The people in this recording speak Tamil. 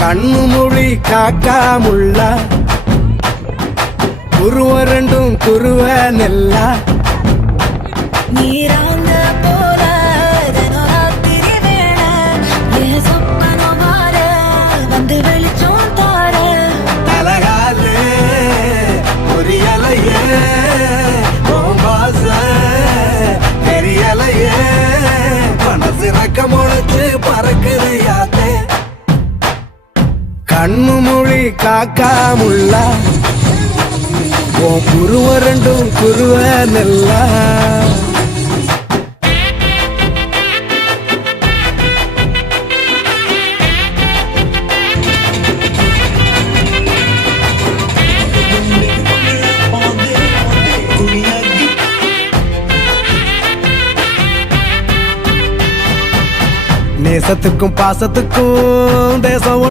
கண்ணு மொழி காக்காமுள்ள குருவ ரெண்டும் குருவ நெல்லா நீராங்க போல தினராத்திரி வேளை என் சொப்பனம் மாற வந்து வெளிச்சம் தார அழகாலே புரியலையே பாச தெரியலையே மனசு ரக்க முளைச்சு பறக்குது யாத்தே கண்ணு மொழி காக்காமுள்ள உன் குருவ ரெண்டும் குருவ நெல்லா நேசத்துக்கும் பாசத்துக்கும் தேசம்